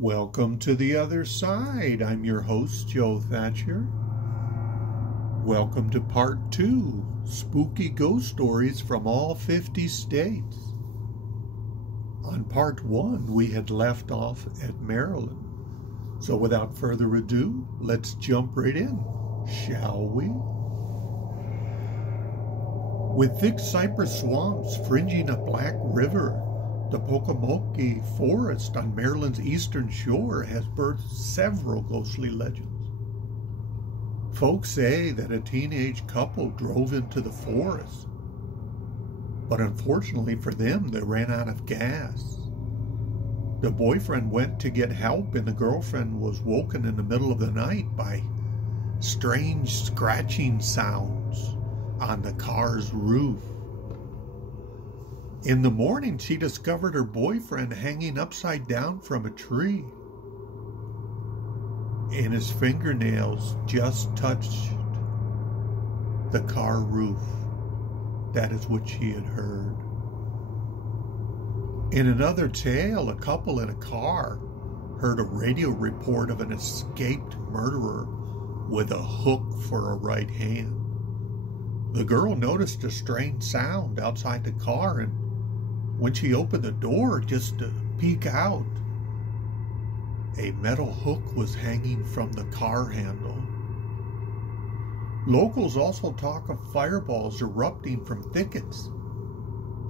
Welcome to the other side. I'm your host, Joe Thatcher. Welcome to part 2, spooky ghost stories from all 50 states. On part 1, we had left off at Maryland. So without further ado, let's jump right in, shall we? With thick cypress swamps fringing a black river, the Pocomoke Forest on Maryland's eastern shore has birthed several ghostly legends. Folks say that a teenage couple drove into the forest, but unfortunately for them, they ran out of gas. The boyfriend went to get help, and the girlfriend was woken in the middle of the night by strange scratching sounds on the car's roof. In the morning, she discovered her boyfriend hanging upside down from a tree, and his fingernails just touched the car roof. That is what she had heard. In another tale, a couple in a car heard a radio report of an escaped murderer with a hook for a right hand. The girl noticed a strange sound outside the car, and when she opened the door just to peek out, a metal hook was hanging from the car handle. Locals also talk of fireballs erupting from thickets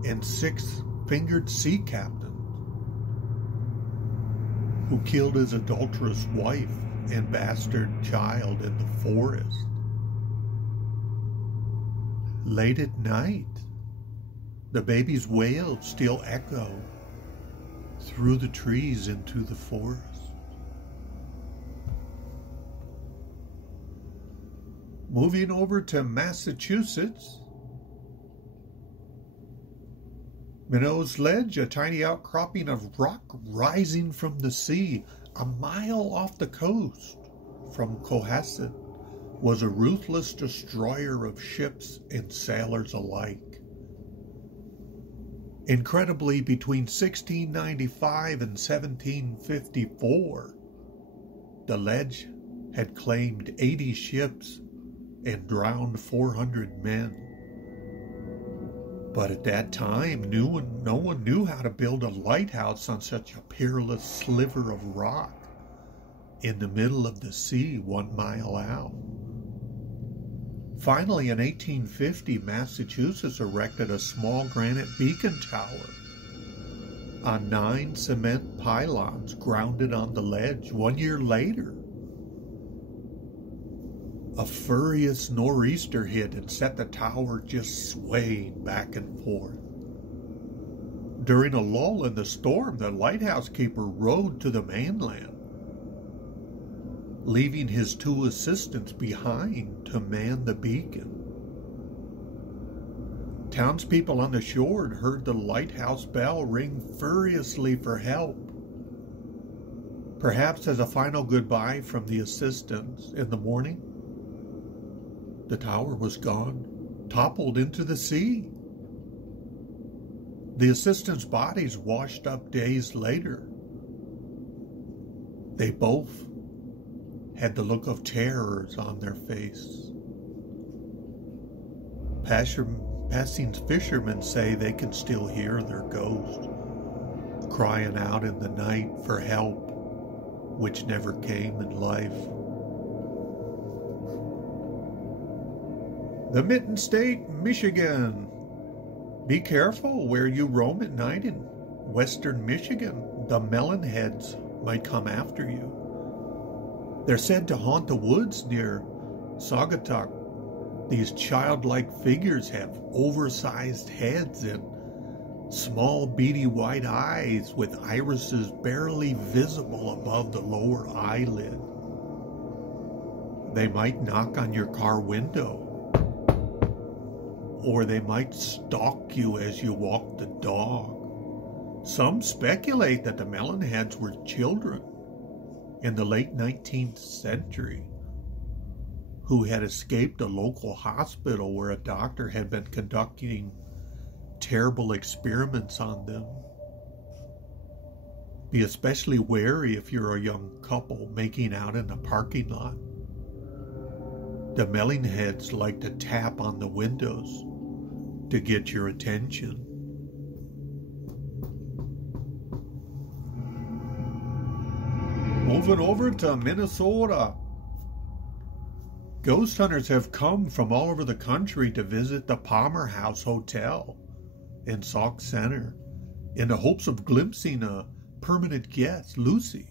and 6-fingered sea captain who killed his adulterous wife and bastard child in the forest. Late at night, the baby's wails still echo through the trees into the forest. Moving over to Massachusetts, Minnow's Ledge, a tiny outcropping of rock rising from the sea a mile off the coast from Cohasset, was a ruthless destroyer of ships and sailors alike. Incredibly, between 1695 and 1754, the ledge had claimed 80 ships and drowned 400 men. But at that time, no one knew how to build a lighthouse on such a peerless sliver of rock in the middle of the sea 1 mile out. Finally, in 1850, Massachusetts erected a small granite beacon tower on 9 cement pylons grounded on the ledge. 1 year later, a furious nor'easter hit and set the tower just swaying back and forth. During a lull in the storm, the lighthouse keeper rowed to the mainland, leaving his 2 assistants behind to man the beacon. Townspeople on the shore heard the lighthouse bell ring furiously for help. Perhaps as a final goodbye from the assistants. In the morning, the tower was gone, toppled into the sea. The assistants' bodies washed up days later. They both had the look of terrors on their face. Passing fishermen say they can still hear their ghost crying out in the night for help, which never came in life. The Mitten State, Michigan. Be careful where you roam at night in western Michigan. The melonheads might come after you. They're said to haunt the woods near Saugatuck. These childlike figures have oversized heads and small beady white eyes with irises barely visible above the lower eyelid. They might knock on your car window, or they might stalk you as you walk the dog. Some speculate that the melonheads were children in the late 19th century who had escaped a local hospital where a doctor had been conducting terrible experiments on them. Be especially wary if you're a young couple making out in a parking lot. The mellingheads like to tap on the windows to get your attention. Moving over to Minnesota. Ghost hunters have come from all over the country to visit the Palmer House Hotel in Sauk Center in the hopes of glimpsing a permanent guest, Lucy,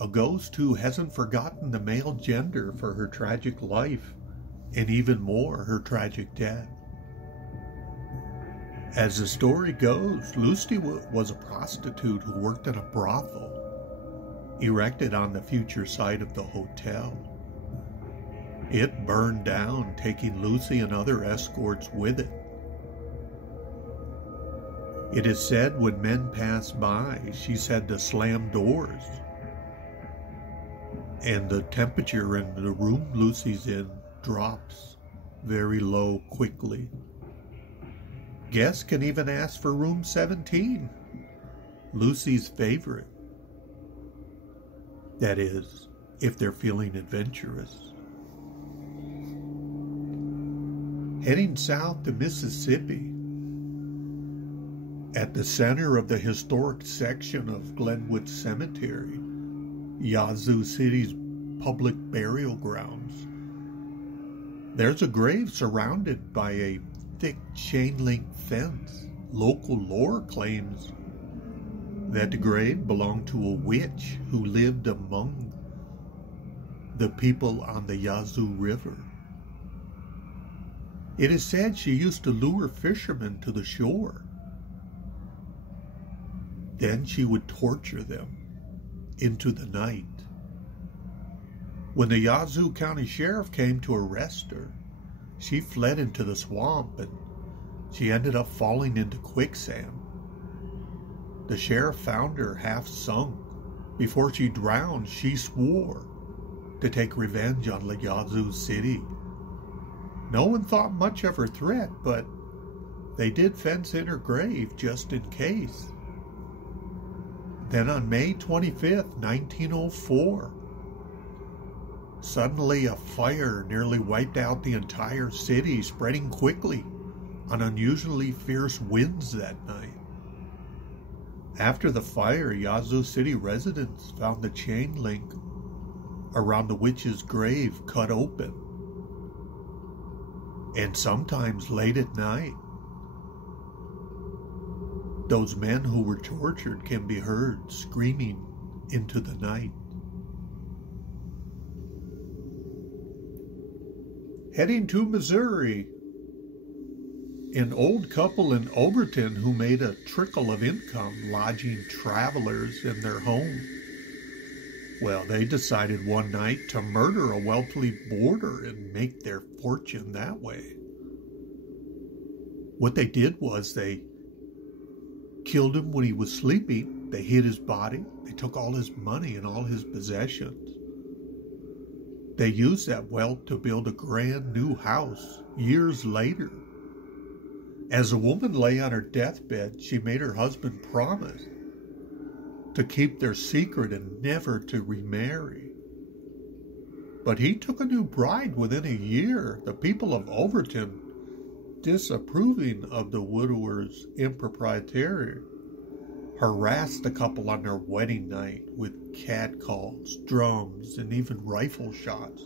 a ghost who hasn't forgotten the male gender for her tragic life and even more her tragic death. As the story goes, Lucy was a prostitute who worked in a brothel erected on the future site of the hotel. It burned down, taking Lucy and other escorts with it. It is said when men passed by, she said to slam doors, and the temperature in the room Lucy's in drops very low quickly. Guests can even ask for room 17, Lucy's favorite. That is, if they're feeling adventurous. Heading south to Mississippi, at the center of the historic section of Glenwood Cemetery, Yazoo City's public burial grounds, there's a grave surrounded by a thick chain-link fence. Local lore claims that the grave belonged to a witch who lived among the people on the Yazoo River. It is said she used to lure fishermen to the shore. Then she would torture them into the night. When the Yazoo County Sheriff came to arrest her, she fled into the swamp and she ended up falling into quicksand. The sheriff found her half sunk. Before she drowned, she swore to take revenge on the Yazoo City. No one thought much of her threat, but they did fence in her grave just in case. Then on May 25th, 1904, suddenly a fire nearly wiped out the entire city, spreading quickly on unusually fierce winds that night. After the fire, Yazoo City residents found the chain link around the witch's grave cut open. And sometimes late at night, those men who were tortured can be heard screaming into the night. Heading to Missouri, an old couple in Overton who made a trickle of income lodging travelers in their home. Well, they decided one night to murder a wealthy boarder and make their fortune that way. What they did was they killed him when he was sleeping. They hid his body. They took all his money and all his possessions. They used that wealth to build a brand new house years later. As the woman lay on her deathbed, she made her husband promise to keep their secret and never to remarry. But he took a new bride within a year. The people of Overton, disapproving of the widower's impropriety, harassed the couple on their wedding night with catcalls, drums, and even rifle shots.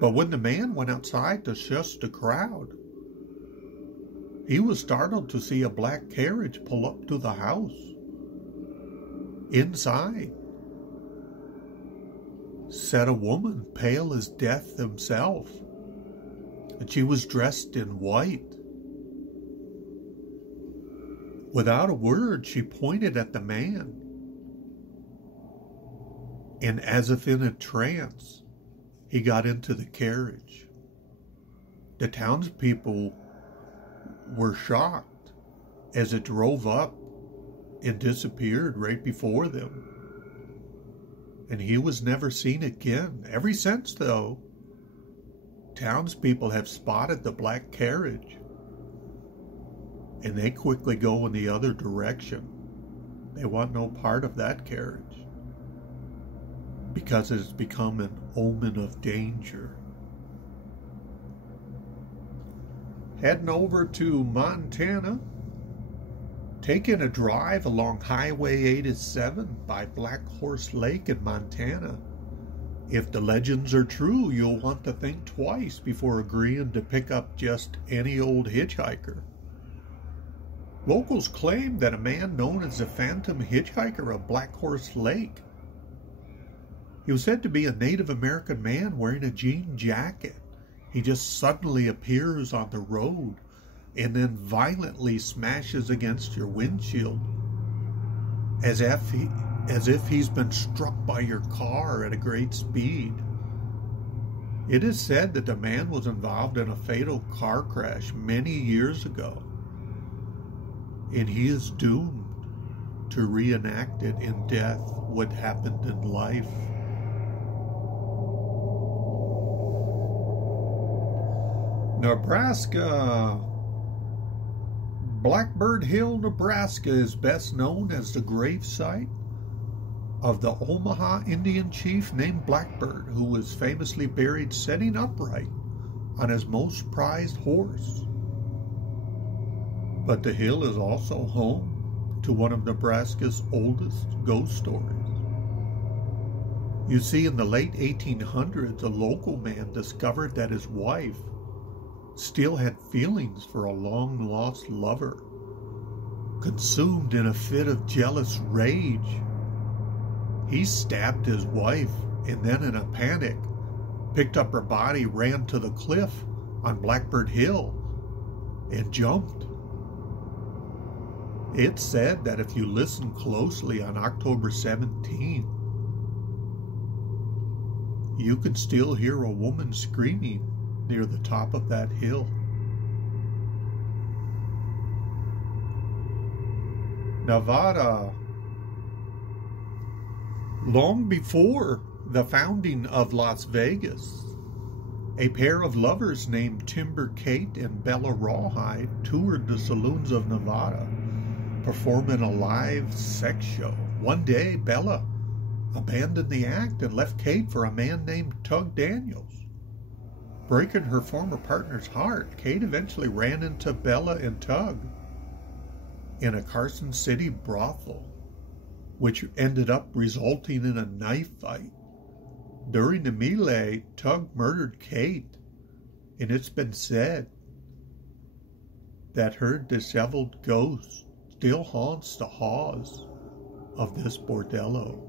But when the man went outside to shush the crowd, he was startled to see a black carriage pull up to the house. Inside sat a woman, pale as death himself, and she was dressed in white. Without a word, she pointed at the man, and as if in a trance, he got into the carriage. The townspeople were shocked as it drove up and disappeared right before them. And he was never seen again. Ever since, though, townspeople have spotted the black carriage, and they quickly go in the other direction. They want no part of that carriage because it has become an omen of danger. Heading over to Montana, taking a drive along Highway 87 by Black Horse Lake in Montana. If the legends are true, you'll want to think twice before agreeing to pick up just any old hitchhiker. Locals claim that a man known as the Phantom Hitchhiker of Black Horse Lake. He was said to be a Native American man wearing a jean jacket. He just suddenly appears on the road and then violently smashes against your windshield as if he's been struck by your car at a great speed. It is said that the man was involved in a fatal car crash many years ago, and he is doomed to reenact it in death what happened in life. Nebraska. Blackbird Hill, Nebraska is best known as the gravesite of the Omaha Indian chief named Blackbird, who was famously buried sitting upright on his most prized horse. But the hill is also home to one of Nebraska's oldest ghost stories. You see, in the late 1800s, a local man discovered that his wife still had feelings for a long-lost lover. Consumed in a fit of jealous rage, he stabbed his wife and then, in a panic, picked up her body, ran to the cliff on Blackbird Hill, and jumped. It's said that if you listen closely on October 17th, you can still hear a woman screaming near the top of that hill. Nevada. Long before the founding of Las Vegas, a pair of lovers named Timber Kate and Bella Rawhide toured the saloons of Nevada, performing a live sex show. One day, Bella abandoned the act and left Kate for a man named Tug Daniels. Breaking her former partner's heart, Kate eventually ran into Bella and Tug in a Carson City brothel, which ended up resulting in a knife fight. During the melee, Tug murdered Kate, and it's been said that her disheveled ghost still haunts the halls of this bordello.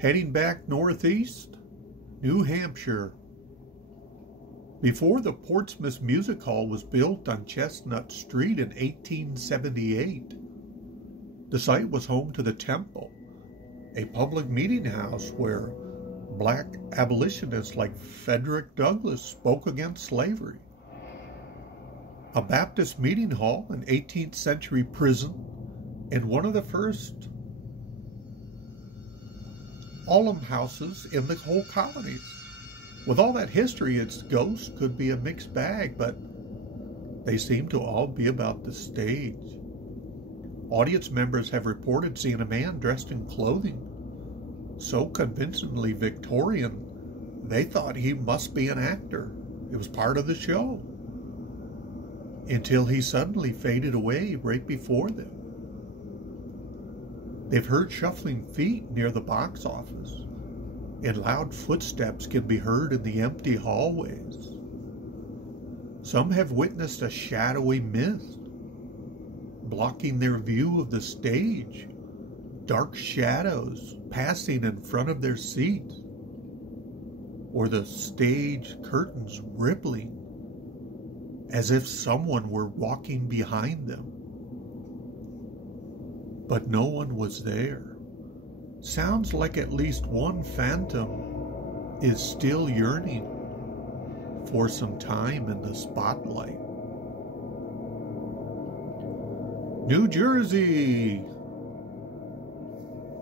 Heading back northeast, New Hampshire. Before the Portsmouth Music Hall was built on Chestnut Street in 1878, the site was home to the Temple, a public meeting house where black abolitionists like Frederick Douglass spoke against slavery. A Baptist meeting hall, an 18th century prison, and one of the first almshouses in the whole colonies. With all that history, its ghosts could be a mixed bag, but they seem to all be about the stage. Audience members have reported seeing a man dressed in clothing so convincingly Victorian, they thought he must be an actor. It was part of the show. Until he suddenly faded away right before them. They've heard shuffling feet near the box office, and loud footsteps can be heard in the empty hallways. Some have witnessed a shadowy mist blocking their view of the stage, dark shadows passing in front of their seats, or the stage curtains rippling as if someone were walking behind them. But no one was there. Sounds like at least one phantom is still yearning for some time in the spotlight. New Jersey.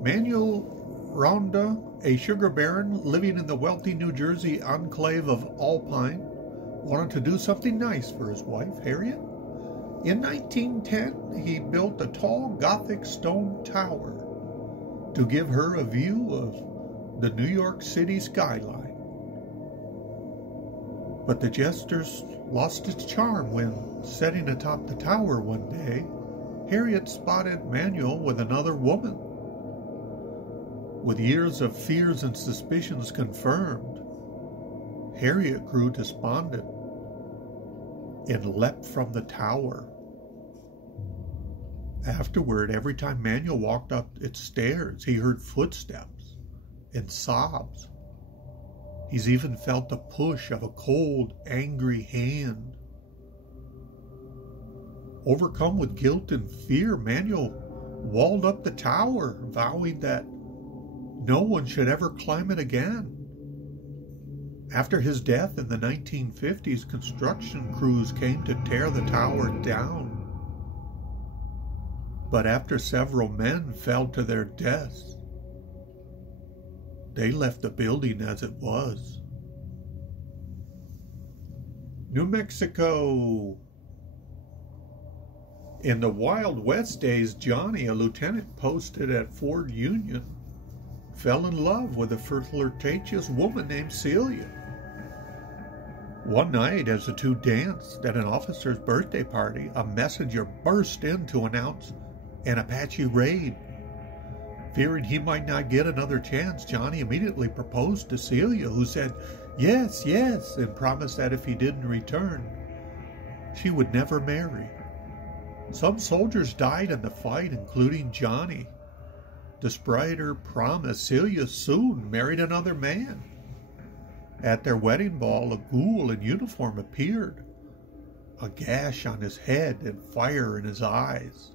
Manuel Ronda, a sugar baron living in the wealthy New Jersey enclave of Alpine, wanted to do something nice for his wife, Harriet. In 1910, he built a tall Gothic stone tower to give her a view of the New York City skyline. But the Jester's lost its charm when, sitting atop the tower one day, Harriet spotted Manuel with another woman. With years of fears and suspicions confirmed, Harriet grew despondent and leapt from the tower. Afterward, every time Manuel walked up its stairs, he heard footsteps and sobs. He's even felt the push of a cold, angry hand. Overcome with guilt and fear, Manuel walled up the tower, vowing that no one should ever climb it again. After his death in the 1950s, construction crews came to tear the tower down. But after several men fell to their deaths, they left the building as it was. New Mexico. In the Wild West days, Johnny, a lieutenant posted at Fort Union, fell in love with a flirtatious woman named Celia. One night, as the two danced at an officer's birthday party, a messenger burst in to announce an Apache raid. Fearing he might not get another chance, Johnny immediately proposed to Celia, who said, "Yes, yes," and promised that if he didn't return, she would never marry. Some soldiers died in the fight, including Johnny. Despite her promise, Celia soon married another man. At their wedding ball, a ghoul in uniform appeared, a gash on his head and fire in his eyes.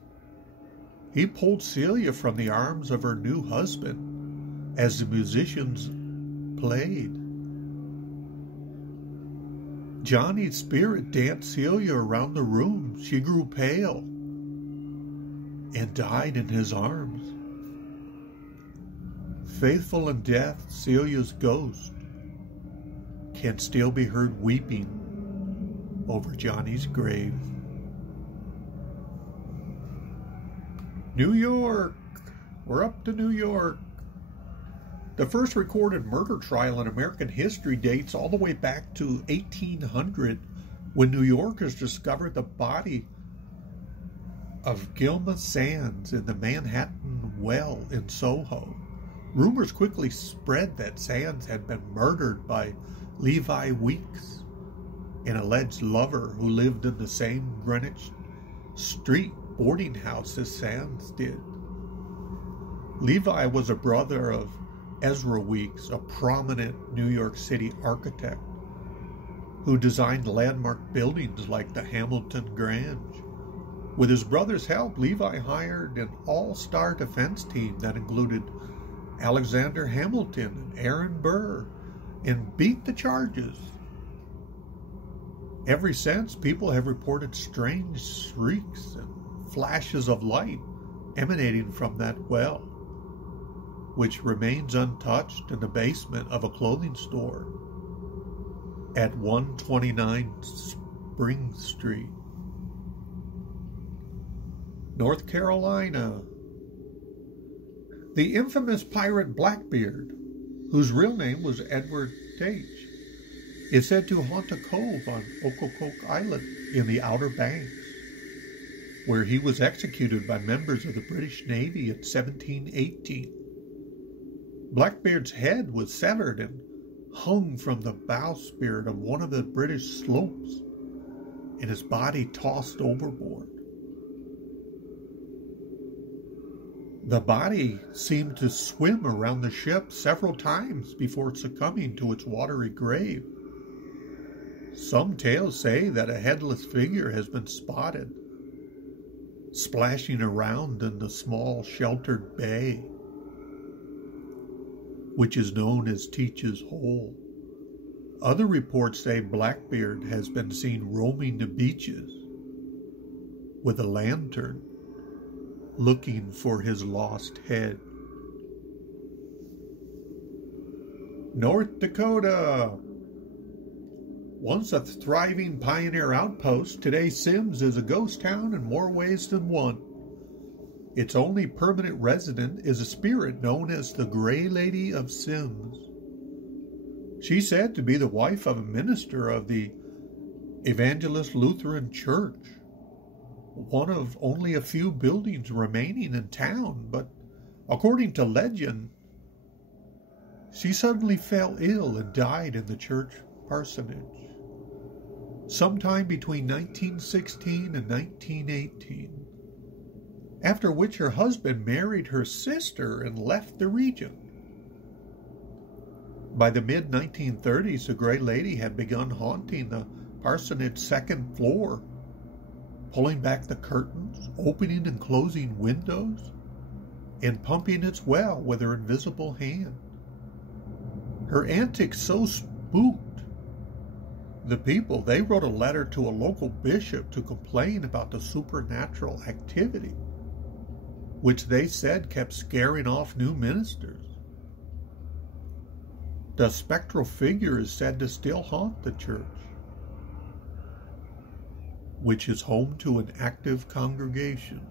He pulled Celia from the arms of her new husband as the musicians played. Johnny's spirit danced Celia around the room. She grew pale and died in his arms. Faithful in death, Celia's ghost can still be heard weeping over Johnny's grave. New York. We're up to New York. The first recorded murder trial in American history dates all the way back to 1800, when New Yorkers discovered the body of Gilma Sands in the Manhattan Well in Soho. Rumors quickly spread that Sands had been murdered by Levi Weeks, an alleged lover who lived in the same Greenwich Street boarding house as Sands did. Levi was a brother of Ezra Weeks, a prominent New York City architect who designed landmark buildings like the Hamilton Grange. With his brother's help, Levi hired an all-star defense team that included Alexander Hamilton and Aaron Burr, and beat the charges. Ever since, people have reported strange shrieks and flashes of light emanating from that well, which remains untouched in the basement of a clothing store at 129 Spring Street. North Carolina. The infamous pirate Blackbeard, whose real name was Edward Tage, is said to haunt a cove on Ocracoke Island in the Outer Banks, where he was executed by members of the British Navy in 1718. Blackbeard's head was severed and hung from the bowsprit of one of the British sloops, and his body tossed overboard. The body seemed to swim around the ship several times before succumbing to its watery grave. Some tales say that a headless figure has been spotted, splashing around in the small sheltered bay, which is known as Teach's Hole. Other reports say Blackbeard has been seen roaming the beaches with a lantern, looking for his lost head. North Dakota. Once a thriving pioneer outpost, today Sims is a ghost town in more ways than one. Its only permanent resident is a spirit known as the Gray Lady of Sims. She's said to be the wife of a minister of the Evangelist Lutheran Church, one of only a few buildings remaining in town, but according to legend, she suddenly fell ill and died in the church parsonage sometime between 1916 and 1918, after which her husband married her sister and left the region. By the mid-1930s, the Gray Lady had begun haunting the parsonage second floor, pulling back the curtains, opening and closing windows, and pumping its well with her invisible hand. Her antics so spooked the people, they wrote a letter to a local bishop to complain about the supernatural activity, which they said kept scaring off new ministers. The spectral figure is said to still haunt the church, which is home to an active congregation.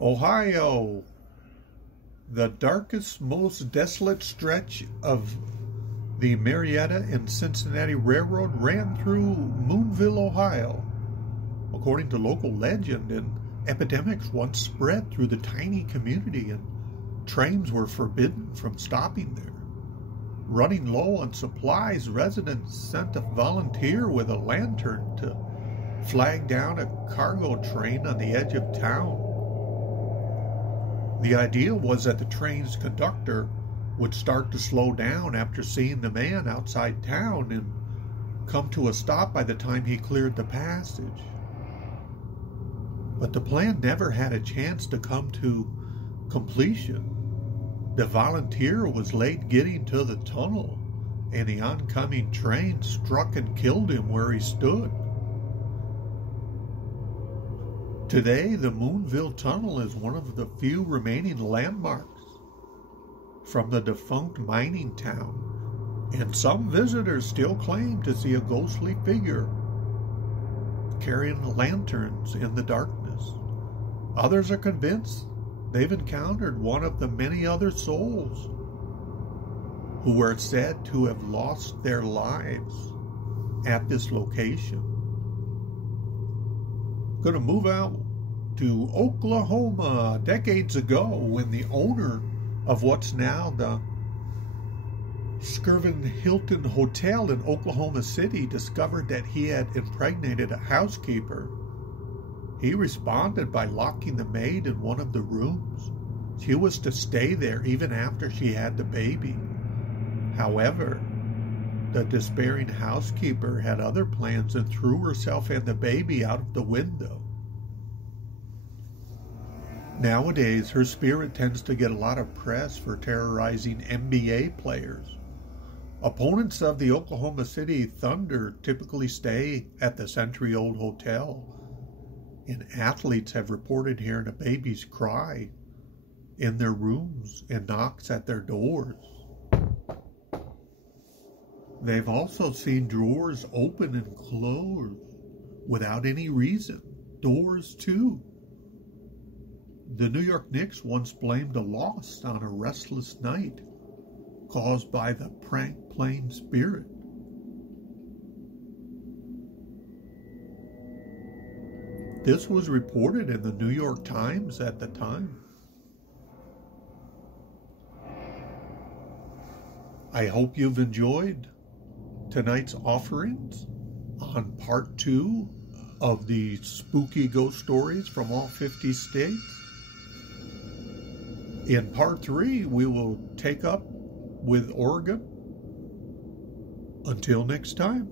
Ohio, the darkest, most desolate stretch of the Marietta and Cincinnati Railroad ran through Moonville, Ohio. According to local legend, and epidemics once spread through the tiny community, and trains were forbidden from stopping there. Running low on supplies, residents sent a volunteer with a lantern to flag down a cargo train on the edge of town. The idea was that the train's conductor would start to slow down after seeing the man outside town and come to a stop by the time he cleared the passage. But the plan never had a chance to come to completion. The volunteer was late getting to the tunnel, and the oncoming train struck and killed him where he stood. Today, the Moonville Tunnel is one of the few remaining landmarks from the defunct mining town, and some visitors still claim to see a ghostly figure carrying lanterns in the darkness. Others are convinced they've encountered one of the many other souls who were said to have lost their lives at this location. Going to move out to Oklahoma decades ago when the owner of what's now the Skirvin Hilton Hotel in Oklahoma City discovered that he had impregnated a housekeeper. He responded by locking the maid in one of the rooms. She was to stay there even after she had the baby. However, the despairing housekeeper had other plans and threw herself and the baby out of the window. Nowadays, her spirit tends to get a lot of press for terrorizing NBA players. Opponents of the Oklahoma City Thunder typically stay at the century-old hotel, and athletes have reported hearing a baby's cry in their rooms and knocks at their doors. They've also seen drawers open and close without any reason. Doors, too. The New York Knicks once blamed a loss on a restless night caused by the prank-playing spirit. This was reported in the New York Times at the time. I hope you've enjoyed tonight's offerings on part 2 of the spooky ghost stories from all 50 states. In part 3, we will take up with Oregon. Until next time.